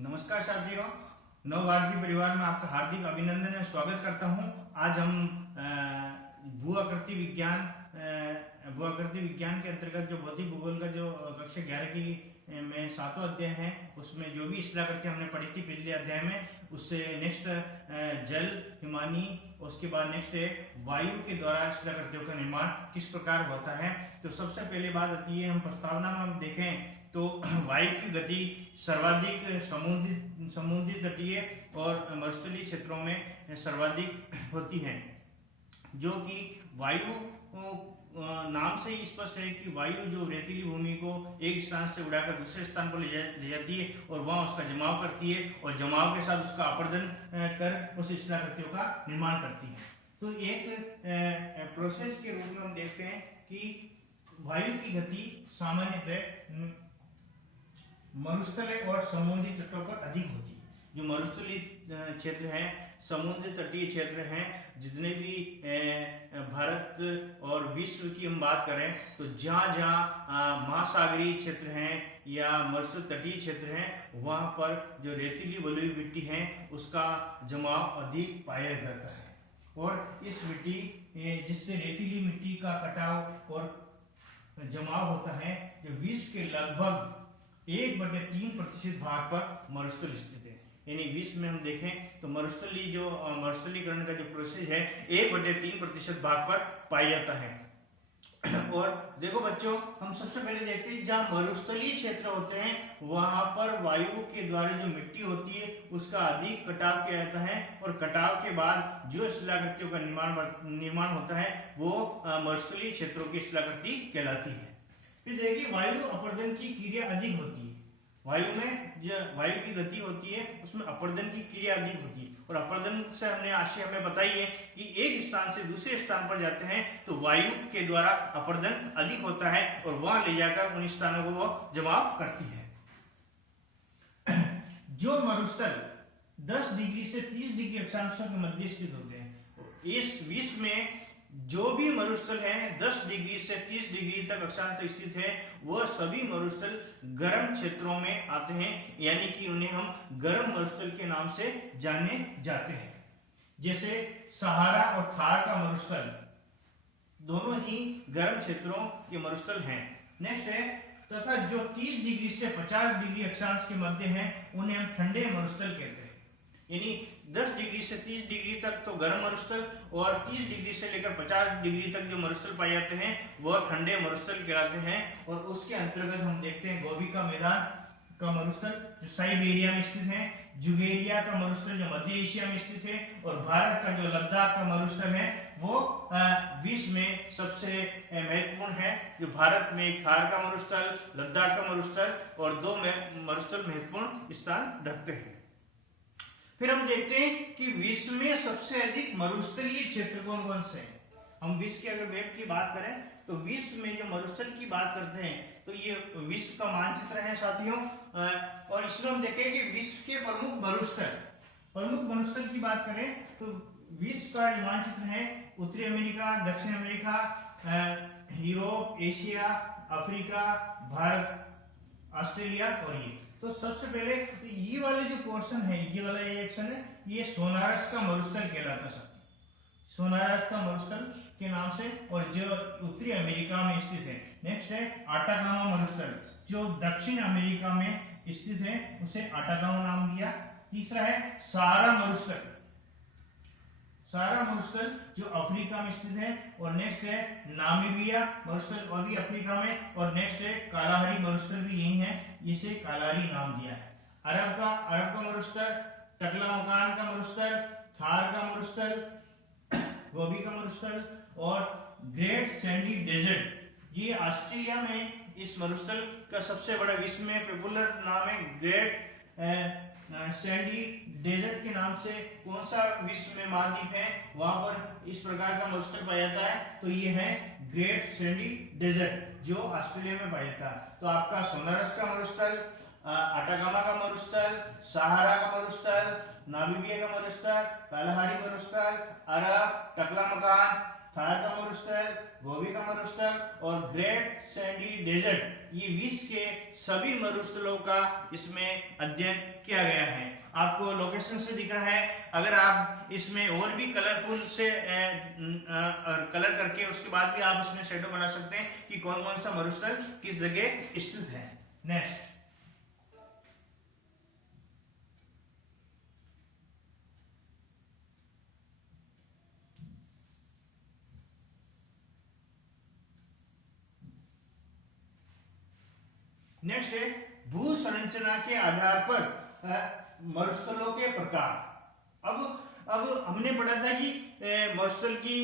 नमस्कार साथियों, नव भारतीय परिवार में आपका हार्दिक अभिनंदन और स्वागत करता हूं। आज हम भू-आकृति विज्ञान के अंतर्गत जो भौतिक भूगोल का जो कक्षा 11 की में 7वां अध्याय है, उसमें जो भी शिलाकृति हमने पढ़ी थी पिछले अध्याय में, उससे नेक्स्ट जल, हिमानी, उसके बाद नेक्स्ट है वायु के द्वारा शिलाकृतियों का निर्माण किस प्रकार होता है। तो सबसे पहले बात आती है, हम प्रस्तावना में हम देखें तो वायु की गति सर्वाधिक समुद्री तटीय और मरुस्थलीय क्षेत्रों में सर्वाधिक होती है, जो कि वायु नाम से ही स्पष्ट है कि वायु जो रेतीली भूमि को एक स्थान से उड़ाकर दूसरे स्थान पर ले जाती है और वहां उसका जमाव करती है और जमाव के साथ उसका अपर्दन कर उस शिलाकृतियों का निर्माण करती है। तो एक प्रोसेस के रूप में हम देखते हैं कि वायु की गति सामान्यतः मरुस्थलीय और समुद्री तटों पर अधिक होती है। जो मरुस्थलीय क्षेत्र है, समुद्र तटीय क्षेत्र हैं, जितने भी भारत और विश्व की हम बात करें तो जहाँ जहाँ महासागरीय क्षेत्र हैं या मरुस्थल तटीय क्षेत्र हैं, वहाँ पर जो रेतीली बलुई मिट्टी है उसका जमाव अधिक पाया जाता है। और इस मिट्टी जिससे रेतीली मिट्टी का कटाव और जमाव होता है, जो विश्व के लगभग 1/3% भाग पर मरुस्थल स्थित है। यानी विश्व में हम देखें तो मरुस्थलीकरण का जो प्रोसेस है 1/3% भाग पर पाया जाता है। और देखो बच्चों, हम सबसे पहले देखते हैं जहाँ मरुस्थलीय क्षेत्र होते हैं वहां पर वायु के द्वारा जो मिट्टी होती है उसका अधिक कटाव किया जाता है और कटाव के बाद जो शिलाकृतियों का निर्माण होता है वो मरुस्थलीय क्षेत्रों की शिलाकृति कहलाती है। फिर देखिए, वायु अपर्दन की क्रिया अधिक होती है। वायु में जो वायु की गति होती है उसमें अपर्दन की क्रिया अधिक होती है और अपर्दन से हमें बताई है कि एक स्थान से दूसरे स्थान पर जाते हैं तो वायु के द्वारा अपर्दन अधिक होता है और वहां ले जाकर उन स्थानों को वो जमाव करती है। जो मरुस्थल 10 डिग्री से 30 डिग्री अक्षांशों के मध्य स्थित होते हैं, इस विश्व में जो भी मरुस्थल हैं 10 डिग्री से 30 डिग्री तक अक्षांश स्थित है, वह सभी मरुस्थल गर्म क्षेत्रों में आते हैं, यानी कि उन्हें हम गर्म मरुस्थल के नाम से जाने जाते हैं। जैसे सहारा और थार का मरुस्थल दोनों ही गर्म क्षेत्रों के मरुस्थल हैं। नेक्स्ट है, तथा जो 30 डिग्री से 50 डिग्री अक्षांश के मध्य हैं उन्हें हम ठंडे मरुस्थल कहते हैं। यानी 10 डिग्री से 30 डिग्री तक तो गर्म मरुस्थल और 30 डिग्री से लेकर 50 डिग्री तक जो मरुस्थल पाए जाते हैं वह ठंडे मरुस्थल कहलाते हैं। और उसके अंतर्गत हम देखते हैं गोबी का मैदान का मरुस्थल जो साइबेरिया में स्थित है, जुगेरिया का मरुस्थल जो मध्य एशिया में स्थित है, और भारत का जो लद्दाख का मरुस्थल है वो विश्व में सबसे महत्वपूर्ण है। जो भारत में एक थार का मरुस्थल, लद्दाख का मरुस्थल और 2 मरुस्थल महत्वपूर्ण स्थान रखते हैं। फिर हम देखते हैं कि विश्व में सबसे अधिक मरुस्थलीय क्षेत्र कौन कौन से हैं। हम विश्व के अगर मैप की बात करें तो विश्व में जो मरुस्थल की बात करते हैं तो ये विश्व का मानचित्र है साथियों। और इसमें हम देखें कि विश्व के प्रमुख मरुस्थल की बात करें तो विश्व का मानचित्र है उत्तरी अमेरिका, दक्षिण America, Europe, Asia, Africa, Bharat, Australia और ये। तो सबसे पहले तो ये वाले जो पोर्शन है, ये वाला एक्शन है, ये सोनारस का मरुस्थल कहलाता है। सोनारस का मरुस्थल के नाम से, और जो उत्तरी अमेरिका में स्थित है। नेक्स्ट है आटाकामा मरुस्थल जो दक्षिण अमेरिका में स्थित है, उसे आटाकामा नाम दिया। तीसरा है सहारा मरुस्थल जो अफ्रीका में स्थित है। और नेक्स्ट है नामीबिया मरुस्थल, वो भी अफ्रीका में। और नेक्स्ट है कालाहारी मरुस्थल भी यही है, इसे कालाहारी नाम दिया है। अरब का मरुस्थल, टकलामकान का मरुस्थल, थार का मरुस्थल, गोबी का मरुस्थल और ग्रेट सैंडी डेजर्ट, ये ऑस्ट्रेलिया में इस मरुस्थल का सबसे बड़ा विश्व में पॉपुलर नाम है। ग्रेट सैंडी डेजर्ट के नाम से कौन सा विश्व में महाद्वीप है वहां पर इस प्रकार का मरुस्थल पाया जाता है, तो ये है ग्रेट सैंडी डेजर्ट जो ऑस्ट्रेलिया में पाया जाता है। तो आपका सोनारस का मरुस्थल, आटाकामा का मरुस्थल, सहारा का मरुस्थल, नामीबिया का मरुस्थल, कालाहारी मरुस्थल, अरब, टकलामकान, थार का मरुस्थल, गोबी का मरुस्थल और ग्रेट सैंडी डेजर्ट, ये विश्व के सभी मरुस्थलों का इसमें अध्ययन किया गया है। आपको लोकेशन से दिख रहा है। अगर आप इसमें और भी कलरफुल से कलर करके उसके बाद भी आप इसमें शेडो बना सकते हैं कि कौन कौन सा मरुस्थल किस जगह स्थित है। नेक्स्ट, नेक्स्ट है भू संरचना के आधार पर मरुस्थलों के प्रकार। अब हमने पढ़ा था कि मरुस्थल की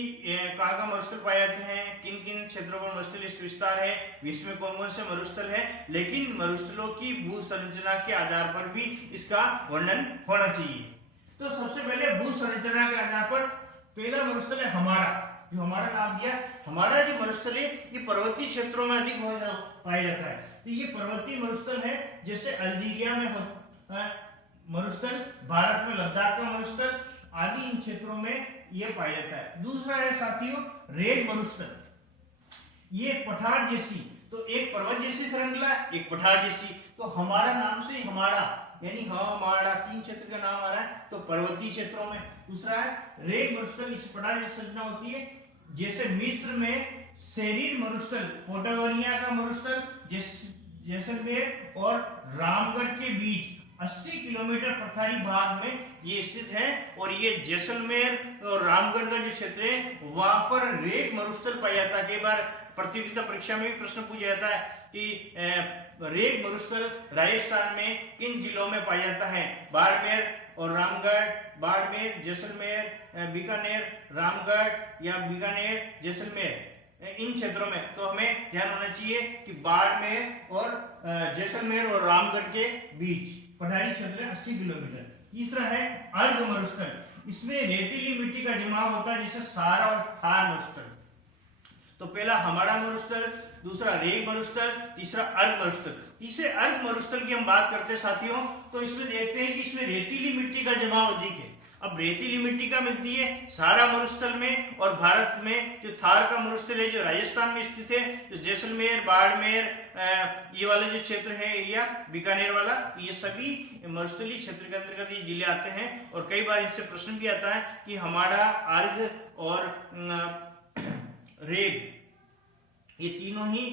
कहाँ मरुस्थल पाए जाते हैं, किन किन क्षेत्रों पर मरुस्थल विस्तार है, विश्व में कौन कौन से मरुस्थल है, लेकिन मरुस्थलों की भू संरचना के आधार पर भी इसका वर्णन होना चाहिए। तो सबसे पहले भू संरचना के आधार पर पहला मरुस्थल है हमारा, जो हमारा नाम दिया। हमारा जो मरुस्थल है ये पर्वतीय क्षेत्रों में अधिक पाया जाता है। तो ये पर्वतीय मरुस्थल है, जैसे अल्जीरिया में मरुस्थल, भारत में लद्दाख का मरुस्थल आदि इन क्षेत्रों में ये पाया जाता है। दूसरा है साथियों रेग मरुस्थल। ये पठार जैसी, तो एक पर्वत जैसी श्रृंखला, एक पठार जैसी। तो हमारा नाम से हमारा यानी हमारा तीन क्षेत्र का नाम आ रहा है, तो पर्वतीय क्षेत्रों में। दूसरा है रेग मरुस्थल, इस पठार जैसी संरचना होती है, जैसे मिस्र में सेरीर मरुस्थल, पोटागोनिया का मरुस्थल, जैसलमेर और रामगढ़ के बीच 80 किलोमीटर पठारी भाग में ये स्थित है। और ये जैसलमेर और रामगढ़ का जो क्षेत्र है वहां पर रेग मरुस्थल पाया जाता है। कई बार प्रतियोगिता परीक्षा में भी प्रश्न पूछा जाता है कि रेग मरुस्थल राजस्थान में किन जिलों में पाया जाता है। बाड़मेर और रामगढ़, बाड़मेर, जैसलमेर, बीकानेर, रामगढ़ या बीकानेर, जैसलमेर, इन क्षेत्रों में। तो हमें ध्यान होना चाहिए कि बाड़मेर और जैसलमेर और रामगढ़ के बीच पठारी क्षेत्र है 80 किलोमीटर। तीसरा है अर्घ मरुस्थल, इसमें रेतीली मिट्टी का जमाव होता है, जैसे सारा और थार मरुस्थल। तो पहला हमारा मरुस्थल, दूसरा रेग मरुस्थल, तीसरा अर्घ मरुस्थल। तीसरे अर्घ मरुस्थल की हम बात करते हैं साथियों, तो इसमें देखते हैं कि इसमें रेतीली मिट्टी का जमाव अधिक है। अब रेतीली मिट्टी का मिलती है सारा मरुस्थल में, और भारत में जो थार का मरुस्थल है जो राजस्थान में स्थित है, जो जैसलमेर, बाड़मेर, ये वाले जो क्षेत्र है एरिया, बीकानेर वाला, ये सभी मरुस्थलीय क्षेत्र के अंतर्गत ये जिले आते हैं। और कई बार इससे प्रश्न भी आता है कि हमारा अर्घ और रेग ये तीनों ही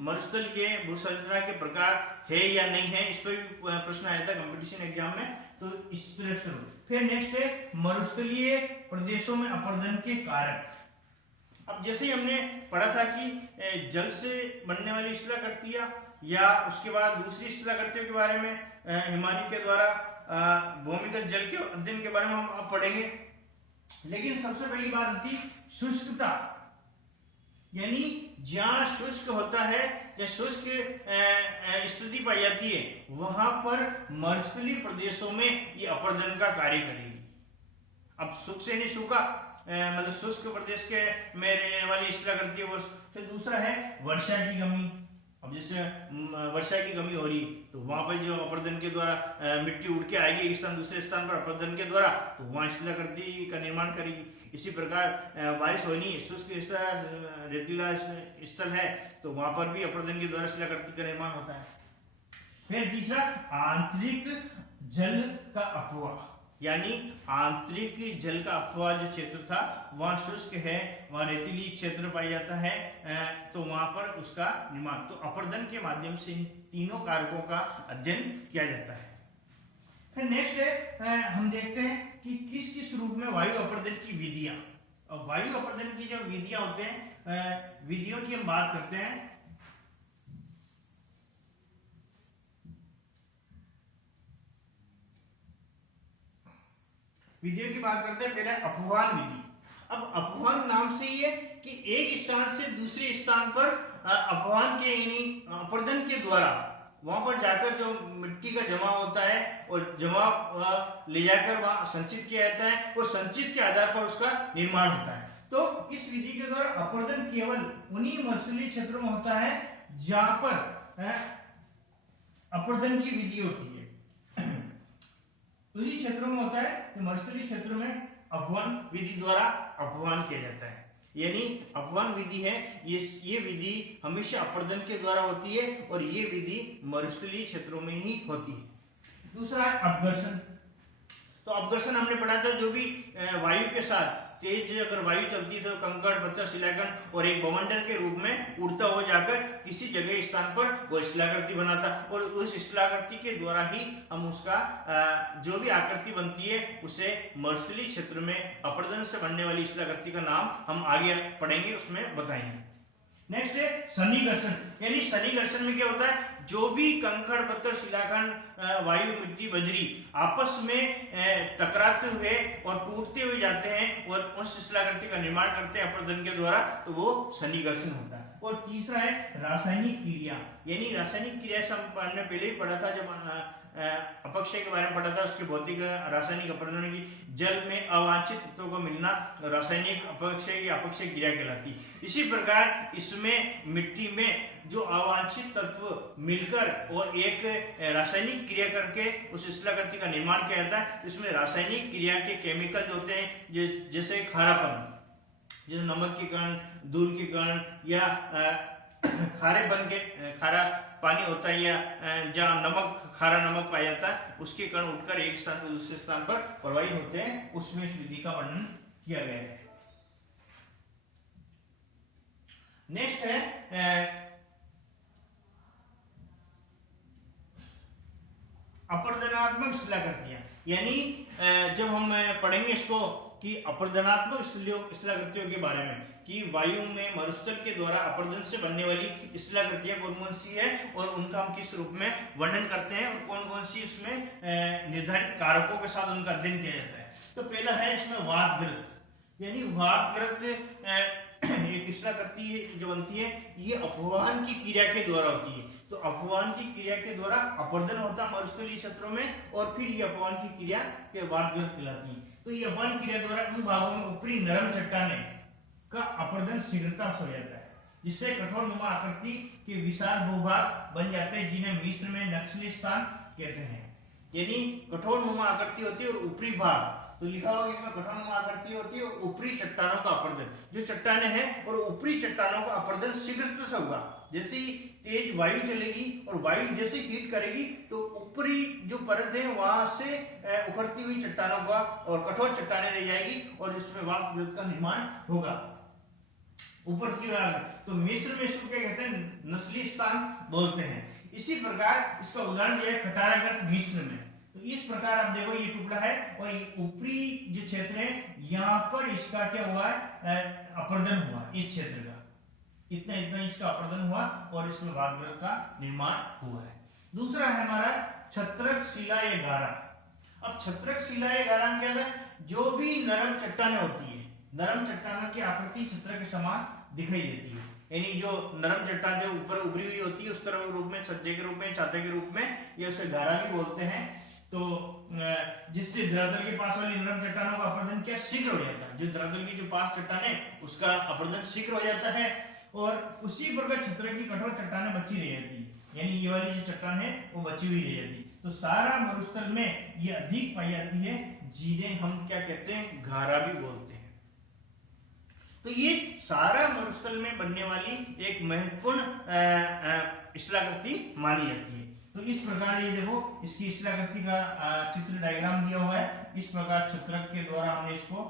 मरुस्थल के भूसंरचना के प्रकार है या नहीं है, इस पर भी प्रश्न आया था कंपटीशन एग्जाम में। तो इस तरह से फिर नेक्स्ट है मरुस्थलीय प्रदेशों में अपरदन के कारण। अब जैसे ही हमने पढ़ा था कि जल से बनने वाली शिलाकृतियां या उसके बाद दूसरी शिलाकृतियों के बारे में हिमानी के द्वारा भूमिगत जल के अध्ययन के बारे में हम अब पढ़ेंगे। लेकिन सबसे पहली बात होती शुष्कता, यानी जहां शुष्क होता है या शुष्क स्थिति पाई जाती है वहां पर मरुस्थलीय प्रदेशों में ये अपरदन का कार्य करेगी। अब शुष्क से नहीं सूखा, मतलब शुष्क प्रदेश के में रहने वाली शिलाकृति है वो। फिर दूसरा है वर्षा की कमी। अब जैसे वर्षा की कमी हो रही तो वहां पर जो अपरदन के द्वारा मिट्टी उड़ के आएगी एक स्थान दूसरे स्थान पर अपरदन के द्वारा, तो वहां शिलाकृति का निर्माण करेगी। इसी प्रकार बारिश होनी है, शुष्क रेतीला स्थल है तो वहां पर भी अपरदन के द्वारा शिलाकृति का निर्माण होता है। फिर तीसरा आंतरिक जल का अपवाह, यानी आंतरिक जल का अपवाह जो क्षेत्र था वहां शुष्क है, वहां रेतीली क्षेत्र पाया जाता है, तो वहां पर उसका निर्माण। तो अपरदन के माध्यम से इन तीनों कारकों का अध्ययन किया जाता है। फिर नेक्स्ट है हम देखते हैं कि किस किस रूप में वायु अपरदन की विधियां। और वायु अपरदन की जो विधियां होते हैं, विधियों की हम बात करते हैं। विधियों की बात करते हैं। पहले अपवहन विधि। अब अपवहन नाम से ही है कि एक स्थान से दूसरे स्थान पर अपवहन के यानी अपरदन के द्वारा वहां पर जाकर जो मिट्टी का जमा होता है और जमा ले जाकर वहां संचित किया जाता है और संचित के आधार पर उसका निर्माण होता है। तो इस विधि के द्वारा अपरदन केवल उन्हीं मरुस्थलीय क्षेत्रों में होता है जहां पर अपरदन की विधि होती है। उन्हीं क्षेत्रों में होता है कि मरुस्थलीय क्षेत्रों में अपवहन विधि द्वारा अपवहन किया जाता है। यानी अपवहन विधि है, ये विधि हमेशा अपर्दन के द्वारा होती है और ये विधि मरुस्थलीय क्षेत्रों में ही होती है। दूसरा है अपघर्षण। तो अपघर्षण हमने पढ़ा था, जो भी वायु के साथ तेज अगर वायु चलती है तो कंकड़, पत्थर, शिलाखंड और एक बवंडर के रूप में उड़ता हो जाकर किसी जगह स्थान पर वो शिलाकृति बनाता, और उस शिलाकृति के द्वारा ही हम उसका जो भी आकृति बनती है उसे मरुस्थलीय क्षेत्र में अपर्दन से बनने वाली शिलाकृति का नाम हम आगे पढ़ेंगे, उसमें बताएंगे। नेक्स्ट है सन्निकर्षण। यानी सन्निकर्षण में क्या होता है, जो भी कंकड़, पत्थर, शिलाखंड, वायु, मिट्टी, बजरी आपस में टकराते हुए और टूटते हुए जाते हैं और उस शिलाकृति का निर्माण करते हैं अपर्दन के द्वारा, तो वो सन्निकर्षण होता है। और तीसरा है रासायनिक क्रिया। यानी रासायनिक क्रिया से हमने पहले ही पढ़ा था, जब अपक्षय के बारे में पढ़ा था, उसके भौतिक रासायनिक अपर्दन की जल में अवांछित तत्वों को मिलना रासायनिक अपक्षय या अपक्षय क्रिया कहलाती। इसी प्रकार इसमें मिट्टी में जो अवांछित तत्व मिलकर और एक रासायनिक क्रिया करके उस शिलाकृति का निर्माण किया जाता है, इसमें रासायनिक क्रिया के केमिकल जो होते हैं, जैसे खारापन, जैसे नमक के कण, दूध के कण, या खारेपन के खारा पानी होता है, या जहाँ नमक, खारा नमक पाया जाता है, उसके कण उठकर एक स्थान से दूसरे स्थान पर प्रवाहित होते हैं, उसमें इस विधि का वर्णन किया गया है। नेक्स्ट है अपर्दनात्मक शिलाकृतियां। यानी जब हम पढ़ेंगे इसको कि अपर्दनात्मक शिलाकृतियों के बारे में, कि वायु में मरुस्थल के द्वारा अपर्दन से बनने वाली शिलाकृतियां कौन कौन सी है और उनका हम किस रूप में वर्णन करते हैं और कौन कौन सी इसमें निर्धारित कारकों के साथ उनका अध्ययन किया जाता है। तो पहला है इसमें वातग्रत। यानी वातग्रत एक शिलाकृति जो बनती है, ये अपवहन की क्रिया के द्वारा होती है। तो अपवहन की क्रिया के द्वारा अपर्दन होता है मरुस्थलीय क्षेत्रों में, और फिर ये अपवहन की क्रिया के वातग्रत कहलाती है। तो ये अपवहन क्रिया द्वारा उन भागों में ऊपरी नरम चट्टाने का अपर्दन शीघ्रता से हो जाता है, जिससे कठोर नुमा आकृति के विशाल भूभाग बन जाते हैं, जिन्हें मिस्र में नक्शलिस्तान कहते हैं। यानी कठोर नुमा आकृति होती है और ऊपरी भाग, तो लिखा होगा इसमें कठोर नुमा आकृति होती है और ऊपरी चट्टानों का अपर्दन, जो चट्टाने हैं और ऊपरी चट्टानों का अपर्दन शीघ्रता से होगा। जैसे ही तेज वायु चलेगी और वायु जैसे हीट करेगी तो ऊपरी जो परत है वहां से उखड़ती हुई चट्टानों का और कठोर चट्टाने रह जाएगी और इसमें वातग्रत का निर्माण होगा ऊपर की ओर। तो मिस्र में इसको क्या कहते हैं, नस्लिस्तान बोलते हैं। इसी प्रकार इसका उदाहरण दिया है खटारागढ़ मिस्र में। तो इस प्रकार आप देखो, ये टुकड़ा है और ये ऊपरी जो क्षेत्र है, यहाँ पर इसका क्या हुआ है, अपर्दन हुआ इस क्षेत्र का, इतना इतना इसका अपर्दन हुआ और इसमें वातग्रत का निर्माण हुआ है। दूसरा है हमारा छत्रक शिला या गारा। अब छत्रक शिला या गारा में क्या था, जो भी नरम चट्टानें होती है, नरम चट्टानों की आकृति छत्र के समान दिखाई देती है। यानी जो नरम चट्टान जो ऊपर उभरी हुई होती है, उस तरह के रूप में, छज्जे के रूप में, छाते के रूप में, या उसे गारा भी बोलते हैं। तो जिससे धरातल के पास वाली नरम चट्टानों का अपर्दन क्या शीघ्र हो जाता है, जो धरातल की जो पास चट्टान है उसका अपर्दन शीघ्र हो जाता है, और उसी प्रकार छत्र की कठोर चट्टानें बची रह जाती है। यानी ये वाली जो चट्टान है वो बची हुई रह जाती है। तो सारा मरुस्थल में ये अधिक पाई जाती है, जिन्हें हम क्या कहते हैं, गारा भी बोलते हैं। तो ये सारा मरुस्थल में बनने वाली एक महत्वपूर्ण शिलाकृति मानी जाती है। तो इस प्रकार ये देखो, इसकी शिलाकृति का चित्र डायग्राम दिया हुआ है। इस प्रकार छत्रक के द्वारा हमने इसको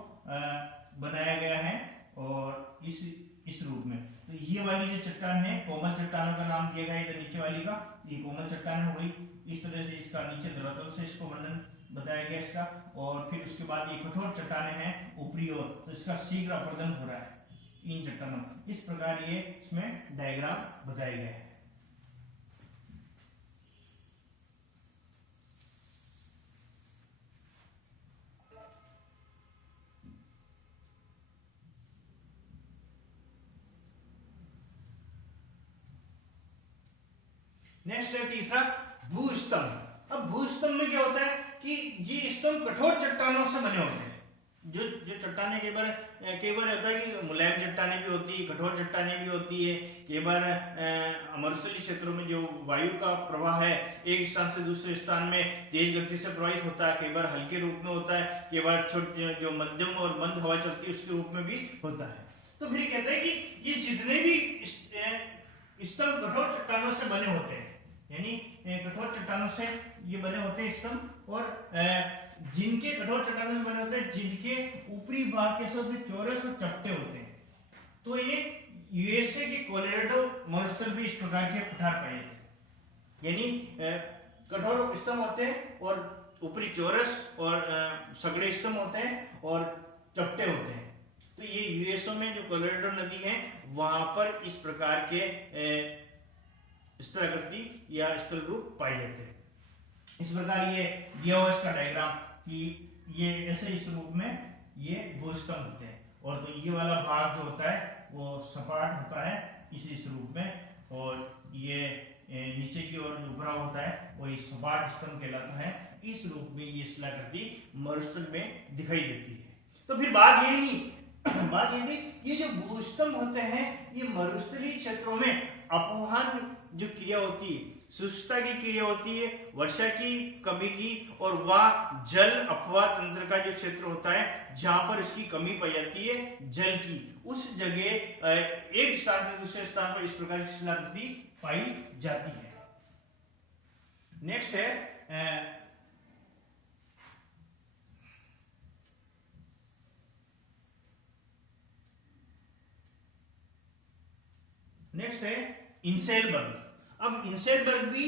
बनाया गया है और इस रूप में। तो ये वाली जो चट्टान है, कोमल चट्टानों का नाम दिया गया है इधर नीचे वाली का, ये कोमल चट्टान हो गई। इस तरह से इसका नीचे धरातल से इसको वर्णन बताया गया इसका, और फिर उसके बाद ये कठोर चट्टाने हैं ऊपरी ओर, तो इसका शीघ्र अपर्दन हो रहा है इन चट्टानों। इस प्रकार ये इसमें डायग्राम बताया गया है। नेक्स्ट है तीसरा भूस्तंभ। अब भूस्तंभ में क्या होता है कि ये स्तंभ कठोर चट्टानों से बने होते हैं। जो चट्टाने कई बार होता है कि मुलायम चट्टाने भी होती है, कठोर चट्टाने भी होती है। कई बार मरुस्थलीय क्षेत्रों में जो वायु का प्रवाह है एक स्थान से दूसरे स्थान में तेज गति से प्रवाहित होता है, कई बार हल्के रूप में होता है, कई बार जो मध्यम और मंद हवा चलती है उसके रूप में भी होता है। तो फिर कहते हैं कि ये जितने भी स्तंभ कठोर चट्टानों से बने होते हैं, यानी कठोर चट्टानों से ये बने होते हैं स्तंभ, और जिनके कठोर चट्टानों से बने होते हैं, जिनके ऊपरी भाग कैसे होते हैं, चौरस और चपटे होते हैं। तो ये यूएसए के कोलोराडो मरुस्थल भी इस प्रकार के पठार पाए जाते हैं, यानी कठोर स्तंभ होते हैं और ऊपरी चौरस और सगड़े स्तंभ होते हैं और चपटे होते हैं। तो ये यूएसए में जो कोलोराडो नदी है वहां पर इस प्रकार के स्थलाकृति या स्थल रूप पाए जाते हैं। इस प्रकार ये दिया हुआ इसका डायग्राम कि ये ऐसे इस रूप में ये भूस्तंभ होते हैं, और तो ये वाला भाग जो होता है वो सपाट होता है इस रूप में, और ये नीचे की ओर उभरा होता है और ये सपाट स्तंभ कहलाता है। इस रूप में ये स्थलाकृति मरुस्थल में दिखाई देती है। तो फिर बात ये नहीं बात ये थी, ये जो भूस्तंभ होते हैं ये मरुस्थलीय क्षेत्रों में अपवहन जो क्रिया होती है, शुष्कता की क्रिया होती है, वर्षा की कमी की, और वह जल अपवाह तंत्र का जो क्षेत्र होता है जहां पर इसकी कमी पाई जाती है जल की, उस जगह एक स्थान से दूसरे स्थान पर इस प्रकार की स्थलाकृति पाई जाती है। नेक्स्ट है इंसेलबर्ग। अब इंसेलबर्ग भी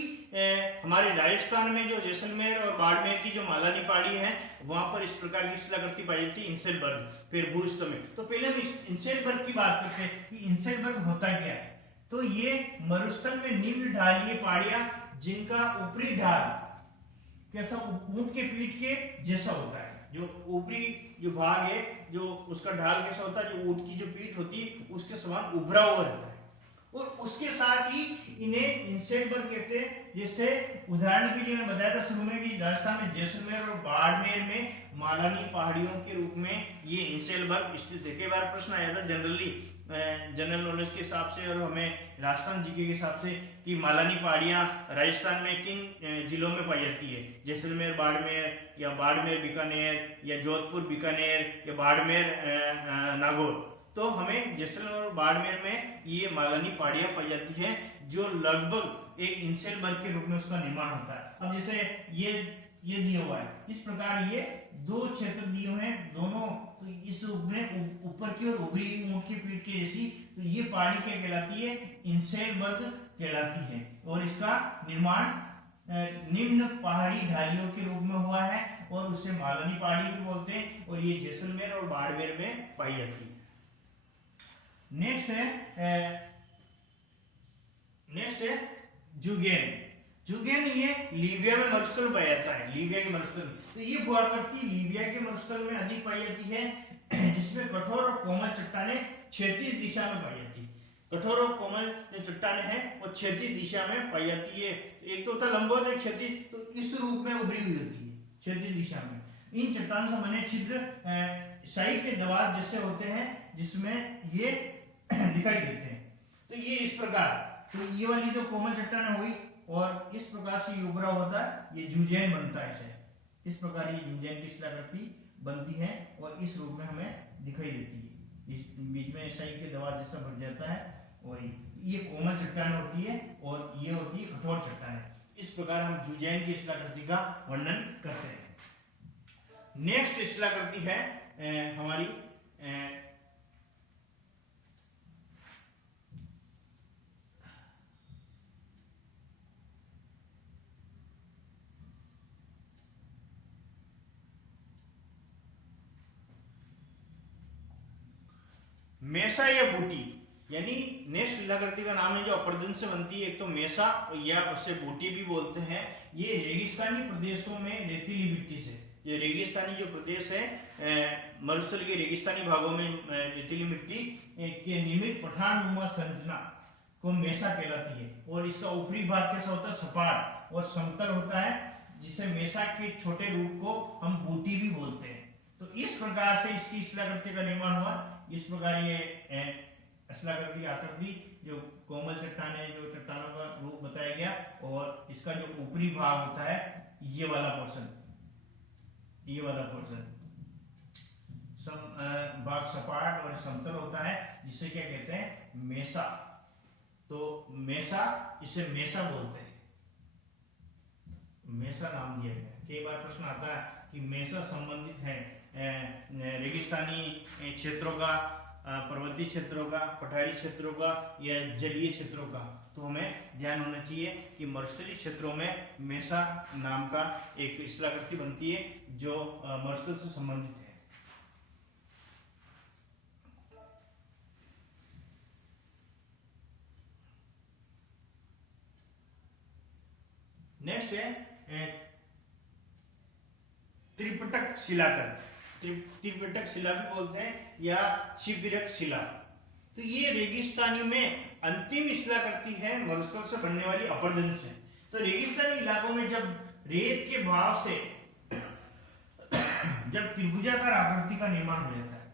हमारे राजस्थान में जो जैसलमेर और बाड़मेर की जो मालानी पहाड़ी है वहां पर इस प्रकार की स्थलाकृति पाई जाती है इंसेलबर्ग, फिर भूस्तंभ में। तो पहले हम इंसेलबर्ग की बात करते हैं कि इंसेलबर्ग होता क्या है। तो ये मरुस्थल में निम्न ढालीय पहाड़ियां जिनका ऊपरी ढाल कैसा ऊंट के पीठ के जैसा होता है, जो ऊपरी जो भाग है जो उसका ढाल कैसा होता है, जो ऊंट की जो पीठ होती है उसके समान उभरा हुआ रहता है, और उसके साथ ही इन्हें इंसेलबर्ग कहते हैं। जैसे उदाहरण के लिए मैं बताया था शुरू में कि राजस्थान में जैसलमेर और बाड़मेर में मालानी पहाड़ियों के रूप में ये इंसेलबर्ग स्थित है। कई बार प्रश्न आया था जनरली जनरल नॉलेज के हिसाब से और हमें राजस्थान जीके के हिसाब से कि मालानी पहाड़ियां राजस्थान में किन जिलों में पाई जाती है, जैसलमेर बाड़मेर या बाड़मेर बीकानेर या जोधपुर बीकानेर या बाड़मेर नागौर। तो हमें जैसलमेर और बाड़मेर में ये मालानी पहाड़ियां पाई जाती है जो लगभग एक इंसेलबर्ग के रूप में उसका निर्माण होता है। अब जैसे ये दिया हुआ है, इस प्रकार ये दो क्षेत्र दिए हुए हैं दोनों, तो इस रूप में ऊपर की ओर उभरी ऊंट की पीठ के जैसी, तो ये पहाड़ी क्या कहलाती है, इंसेलबर्ग कहलाती है, और इसका निर्माण निम्न पहाड़ी ढालियों के रूप में हुआ है और उसे मालानी पहाड़ी भी बोलते हैं, और ये जैसलमेर और बाड़मेर में पाई जाती है। नेक्स्ट है जुगेन। जुगेन ये लीबिया में मरुस्थल पाया जाता है, लीबिया के मरुस्थल। तो ये भूआकृति लीबिया के मरुस्थल में अधिक पाई जाती है, जिसमें कठोर और कोमल चट्टानें क्षैतिज दिशा में पाई जाती है। कठोर और कोमल जो चट्टानें हैं वो क्षैतिज दिशा में पाई जाती है। एक तो होता है लंबवत, एक क्षैतिज, तो इस रूप में उभरी हुई होती है क्षैतिज दिशा में। इन चट्टानों से बने छिद्र शाही के दवात जैसे होते हैं जिसमें ये दिखाई देते हैं। तो ये इस प्रकार, तो ये वाली जो कोमल चट्टान हुई और इस प्रकार से ये उभरा होता है, ये जूजैन बनता है। इस प्रकार ये जूजैन की स्थलाकृति बनती है और इस रूप में हमें दिखाई देती है। इस बीच में शाही के दवा जैसा भर जाता है, और ये कोमल चट्टान होती है और ये होती है कठोर चट्टान। इस प्रकार हम जूजैन की स्थलाकृति का वर्णन करते हैं। नेक्स्ट स्थलाकृति है हमारी मेसा या बूटी, यानी नेक्स्ट स्थलाकृति का नाम है जो अपरदन से बनती है। एक तो मेसा या उससे बूटी भी बोलते हैं। ये रेगिस्तानी प्रदेशों में रेतीली मिट्टी से, ये रेगिस्तानी जो प्रदेश है मरुस्थल के रेगिस्तानी भागों में रेतीली मिट्टी के नियमित पठारनुमा संरचना को मेसा कहलाती है, और इसका ऊपरी भाग कैसा होता है, सपाट और समतल होता है, जिसे मेसा के छोटे रूप को हम बूटी भी बोलते हैं। तो इस प्रकार से इसकी स्थलाकृति का निर्माण हुआ। इस प्रकार ये स्थलाकृति आकृति जो कोमल चट्टानें, जो चट्टानों का रूप बताया गया, और इसका जो ऊपरी भाग होता है ये वाला पोर्शन भाग सपाट और समतल होता है, जिसे क्या कहते हैं, मेसा। तो मेसा, इसे मेसा बोलते हैं, मेसा नाम दिया गया। कई बार प्रश्न आता है कि मेसा संबंधित है रेगिस्तानी क्षेत्रों का, पर्वतीय क्षेत्रों का, पठारी क्षेत्रों का या जलीय क्षेत्रों का। तो हमें ध्यान होना चाहिए कि मरुस्थलीय क्षेत्रों में मेसा नाम का एक शिलाकृति बनती है जो मरुस्थल से संबंधित है। नेक्स्ट है त्रिपिटक शिलाकर। त्रिपिटक शिला भी बोलते हैं या शिबिरक शिला। तो ये रेगिस्तानी में अंतिम शिलाकृति है मरुस्थल से बनने वाली अपरदन से। तो रेगिस्तानी इलाकों में जब रेत के भाव से जब त्रिभुजाकार आकृति का निर्माण हो जाता है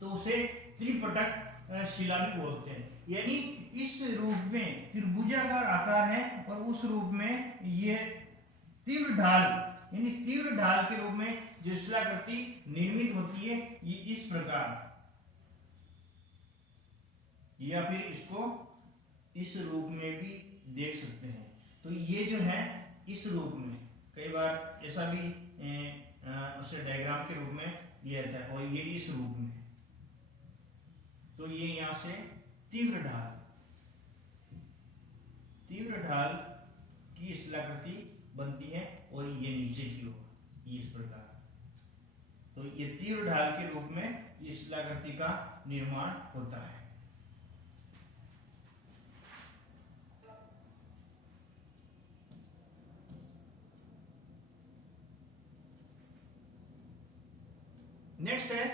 तो उसे त्रिपिटक शिला भी बोलते हैं। यानी इस रूप में त्रिभुजाकार आकार है और उस रूप में ये तीव्र ढाल, यानी तीव्र ढाल के रूप में जो शिलाकृति निर्मित होती है, ये इस प्रकार, या फिर इसको इस रूप में भी देख सकते हैं। तो ये जो है इस रूप में, कई बार ऐसा भी उसे डायग्राम के रूप में दिया जाता है, और ये इस रूप में। तो ये यहां से तीव्र ढाल की शिलाकृति बनती है और ये नीचे की ओर इस प्रकार। तो ये तीव्र ढाल के रूप में इस शिलाकृति का निर्माण होता है। नेक्स्ट है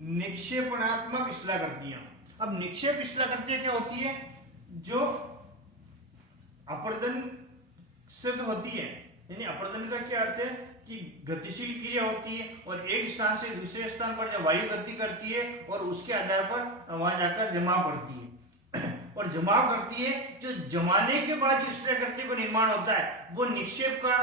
निक्षेपणात्मक शिलाकृतियां। अब निक्षेप शिलाकृतियां क्या होती है? जो अपरदन से तो होती है, यानी अपरदन का क्या अर्थ है कि गतिशील क्रिया होती है और एक स्थान से दूसरे स्थान पर जब वायु गति करती है और उसके आधार पर वहां जाकर जमाव करती है और जमाव करती है, जो जमाने के बाद जो शिलाकृति को निर्माण होता है वो निक्षेप का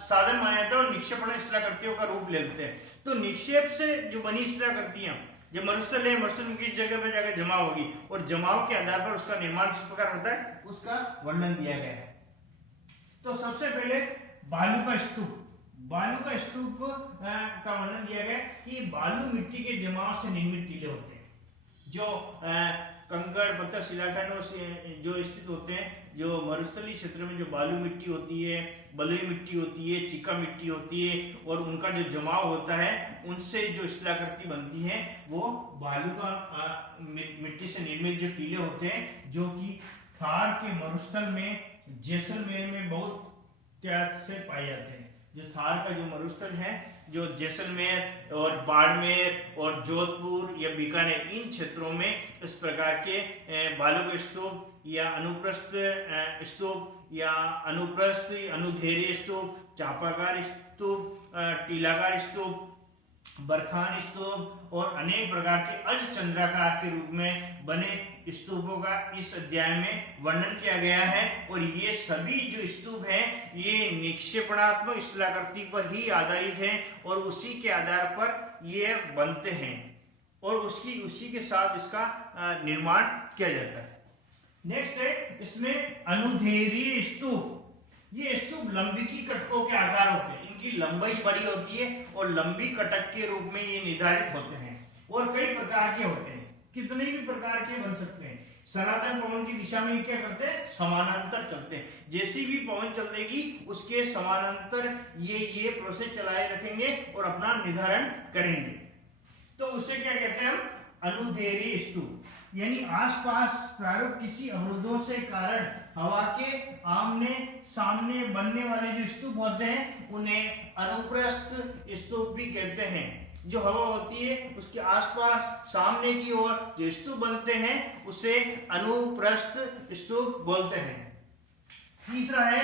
साधन माना जाता है और निक्षेपण शिलाकृतियों का रूप ले लेते हैं। तो निक्षेप से जो बनी शिलाकृतियां जब मरुस्थल है, मरुस्थल की जगह पर जाकर जमा होगी और जमाव के आधार पर उसका निर्माण किस प्रकार होता है उसका वर्णन दिया गया है। तो सबसे पहले बालू का स्तूप का वर्णन दिया गया कि बालू मिट्टी के जमाव से निर्मित टीले होते हैं, जो कंकड़ पत्थर शिलाखंडों से जो स्थित होते हैं। जो मरुस्थलीय क्षेत्र में जो बालू मिट्टी होती है, बलुई मिट्टी होती है, चिक्का मिट्टी होती है और उनका जो जमाव होता है, उनसे जो शिलाकृति बनती है वो बालू का मिट्टी से निर्मित जो टीले होते हैं, जो कि थार के मरुस्थल में, जैसलमेर में बहुत त्याग से पाए जाते हैं। जो थार का जो मरुस्थल है, जो जैसलमेर और बाड़मेर और जोधपुर या बीकानेर, इन क्षेत्रों में इस प्रकार के बालू के स्तूप या अनुप्रस्थ स्तूप या अनुप्रस्थ अनुधेर्य स्तूप, चापाकार स्तूप, टीलाकार स्तूप, बरखान स्तूप और अनेक प्रकार के अर्धचंद्राकार के रूप में बने स्तूपों का इस अध्याय में वर्णन किया गया है। और ये सभी जो स्तूप हैं ये निक्षेपणात्मक शिलाकृति पर ही आधारित हैं और उसी के आधार पर ये बनते हैं और उसी के साथ इसका निर्माण किया जाता है। नेक्स्ट है इसमें अनुधेर्य स्तूप। ये स्तूप लंबी की कटकों के आकार होते हैं, इनकी लंबाई बड़ी होती है और लंबी कटक के रूप में ये निर्धारित होते हैं और कई प्रकार के होते हैं, कितने भी प्रकार के बन सकते हैं। सनातन पवन की दिशा में क्या करते हैं? समानांतर चलते हैं। जैसी भी पवन चलेगी उसके समानांतर ये प्रोसेस चलाए रखेंगे और अपना निर्धारण करेंगे। तो उसे क्या कहते हैं हम? अनुधेर्य स्तूप। यानी आसपास प्रारूप किसी अवरोधों से कारण हवा के आमने सामने बनने वाले जो स्तूप होते हैं उन्हें अनुप्रस्थ स्तूप भी कहते हैं। जो हवा होती है उसके आसपास सामने की ओर जो स्तूप बनते हैं उसे अनुप्रस्थ स्तूप बोलते हैं। तीसरा है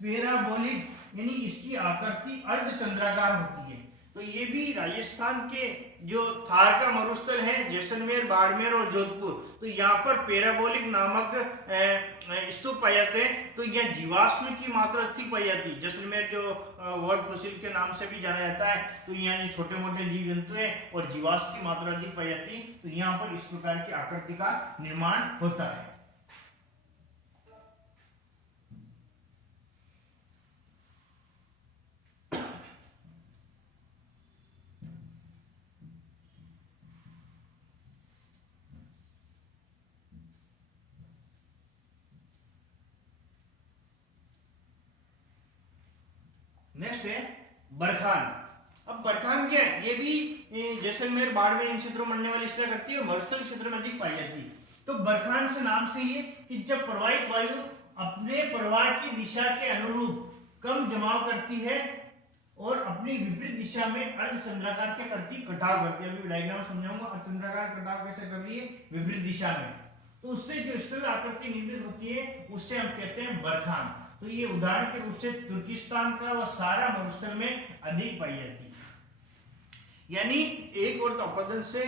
पैराबोलिक, यानी इसकी आकृति अर्धचंद्राकार होती है। तो ये भी राजस्थान के जो थार का मरुस्थल है, जैसलमेर, बाड़मेर और जोधपुर, तो यहाँ पर पैराबोलिक नामक स्तूप पाए जाते हैं। तो यह जीवाश्म की मात्रा अधिक पाई जाती है। जैसलमेर जो वर्ल्ड फॉसिल के नाम से भी जाना जाता है, तो यहाँ जो छोटे मोटे जीव जंतु हैं और जीवाश्म की मात्रा अधिक पाई जाती है। तो यहाँ पर इस प्रकार की आकृति का निर्माण होता है। नेक्स्ट है बरखान। अब बरखान क्या है? ये भी जैसलमेर, बाड़मेर इन क्षेत्रों में बनने वाली शिला करती है और मरुस्थल क्षेत्र में अधिक पाई जाती है। तो बरखान से नाम से ये कि जब प्रवाहित वायु अपने प्रवाह की दिशा के अनुरूप कम जमाव करती है और अपनी विपरीत दिशा में अर्धचंद्राकार क्या करती, कटाव करती है। अभी डायग्राम समझाऊंगा अर्धचंद्राकार कटाव कैसे कर रही है विपरीत दिशा में। तो उससे जो स्थल आकृति निर्मित होती है उससे हम कहते हैं बरखान। तो ये उदाहरण के रूप से तुर्किस्तान का वह सारा मरुस्थल में अधिक पाई जाती है। यानी एक और अपरदन से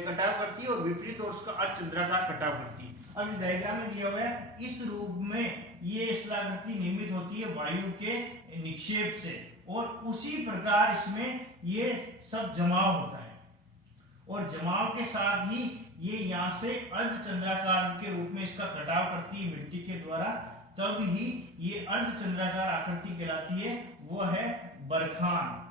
कटाव करती है और विपरीत और उसका अर्धचंद्राकार कटाव करती है। अब इस डायग्राम में दिया हुआ है, इस रूप में ये शिलाकृति निर्मित होती है वायु के निक्षेप से और उसी प्रकार इसमें ये सब जमाव होता है और जमाव के साथ ही ये यहाँ से अर्धचंद्राकार के रूप में इसका कटाव करती है मिट्टी के द्वारा, तब ही ये अर्धचंद्राकार आकृति कहलाती है, वो है बरखान।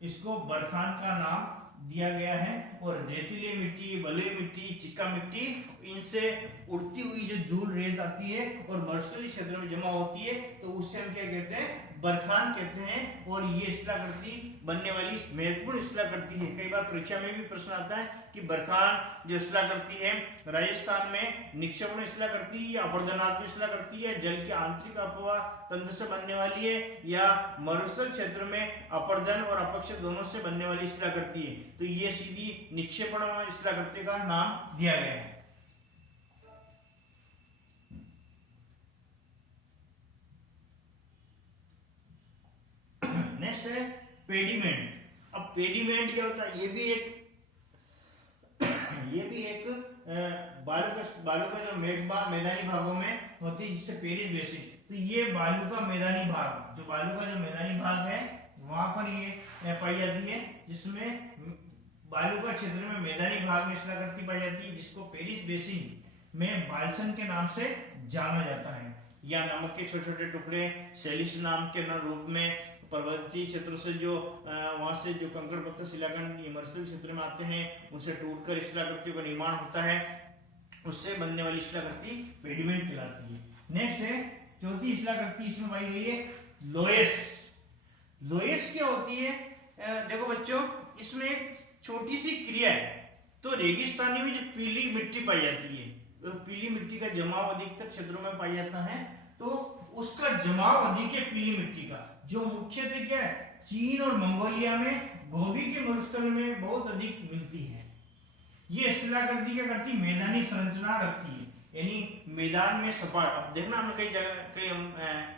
इसको बरखान का नाम दिया गया है। और रेतीली मिट्टी, बलुई मिट्टी, चिक्का मिट्टी, इनसे उड़ती हुई जो धूल रेत आती है और मरुस्थलीय क्षेत्र में जमा होती है, तो उससे हम क्या कहते हैं, बरखान कहते हैं। और ये शिलाकृति बनने वाली महत्वपूर्ण शिलाकृति है। कई बार परीक्षा में भी प्रश्न आता है कि बरखान जो शिलाकृति है राजस्थान में निक्षेपण शिलाकृति या अपरदनात्मक शिलाकृति है, जल के आंतरिक अपवाह तंत्र से बनने वाली है, या मरुस्थल क्षेत्र में अपरदन और अपक्षय दोनों से बनने वाली शिलाकृति है। तो ये सीधी निक्षेपण शिलाकृति का नाम दिया गया है। नेक्स्ट है पेडिमेंट। अब पेडिमेंट क्या होता है? ये भी एक बालू का जो मैदानी भागों में होती है, जिससे पेरिस बेसिन। तो ये बालू का मैदानी भाग, जो बालू का जो मैदानी भाग है वहां पर ये पाई जाती है, जिसमें बालू का क्षेत्र में मैदानी भाग में शिलाकृति पाई जाती है, जिसको पेरिस बेसिन में बाल्सन के नाम से जाना जाता है। या नमक के छोटे छोटे टुकड़े सैलिस नाम के रूप में पर्वतीय क्षेत्र से जो वहां से जो कंकड़ पत्थर शिलाखंड मरुस्थल क्षेत्र में आते हैं, उनसे टूटकर शिलाकृतियों का निर्माण होता है, उससे बनने वाली शिलाकृति पेडिमेंट कहलाती है। नेक्स्ट है चौथी शिलाकृति इसमें पाई गई है लोएस। लोएस क्या होती है? देखो बच्चों, इसमें एक छोटी सी क्रिया है। तो रेगिस्तानी में जो पीली मिट्टी पाई जाती है, तो पीली मिट्टी का जमाव अधिकतर क्षेत्रों में पाया जाता है, तो उसका जमाव अधिक है पीली मिट्टी का, जो मुख्यतः क्या है, चीन और मंगोलिया में गोबी के मरुस्थल में बहुत अधिक मिलती है। ये शिलाकृति क्या करती, मैदानी संरचना रखती है, यानी मैदान में सपाट। अब देखना हम कई जगह कई हम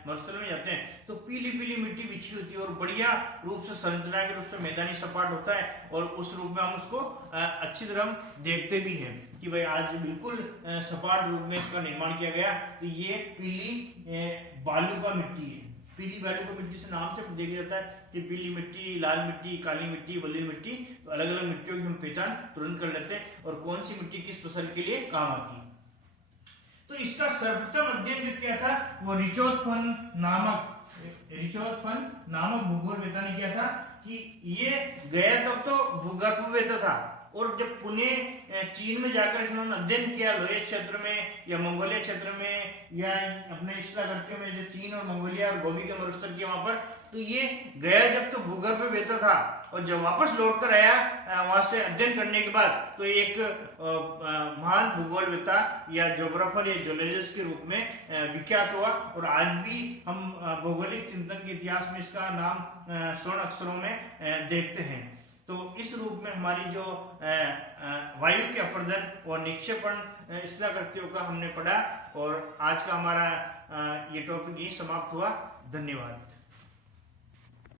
मरुस्थल में जाते हैं तो पीली पीली मिट्टी बिछी होती है और बढ़िया रूप से संरचना के रूप से मैदानी सपाट होता है, और उस रूप में हम उसको अच्छी तरह देखते भी हैं कि भाई आज बिल्कुल सपाट रूप में इसका निर्माण किया गया। तो ये पीली बालू का मिट्टी है। पीली बालू का मिट्टी से नाम से देखा जाता है कि पीली मिट्टी, लाल मिट्टी, काली मिट्टी, बलुई मिट्टी, तो अलग अलग मिट्टियों की हम पहचान तुरंत कर लेते हैं और कौन सी मिट्टी किस फसल के लिए काम आती है। तो इसका सर्वप्रथम अध्ययन जो किया था वो रिचोत्पन्न नामक भूगोलवेत्ता ने किया था, कि ये गया तब तो भूगर्भवेत्ता था, और जब पुणे चीन में जाकर इन्होंने अध्ययन किया लोएस क्षेत्र में या मंगोलिया क्षेत्र में या अपने शिलाकृतियों में जो चीन और मंगोलिया और गोबी के मरुस्थल के वहां पर, तो ये गया जब तो भूगर्भवेत्ता था, और जब वापस लौट कर आया वहां से अध्ययन करने के बाद, तो एक महान भूगोलवेत्ता या ज्योग्राफर या जियोलॉजिस्ट के रूप में विख्यात हुआ। और आज भी हम भौगोलिक चिंतन के इतिहास में इसका नाम स्वर्ण अक्षरों में देखते हैं। तो इस रूप में हमारी जो वायु के अपरदन और निक्षेपण शिलाकृतियों का हमने पढ़ा, और आज का हमारा ये टॉपिक यही समाप्त हुआ। धन्यवाद।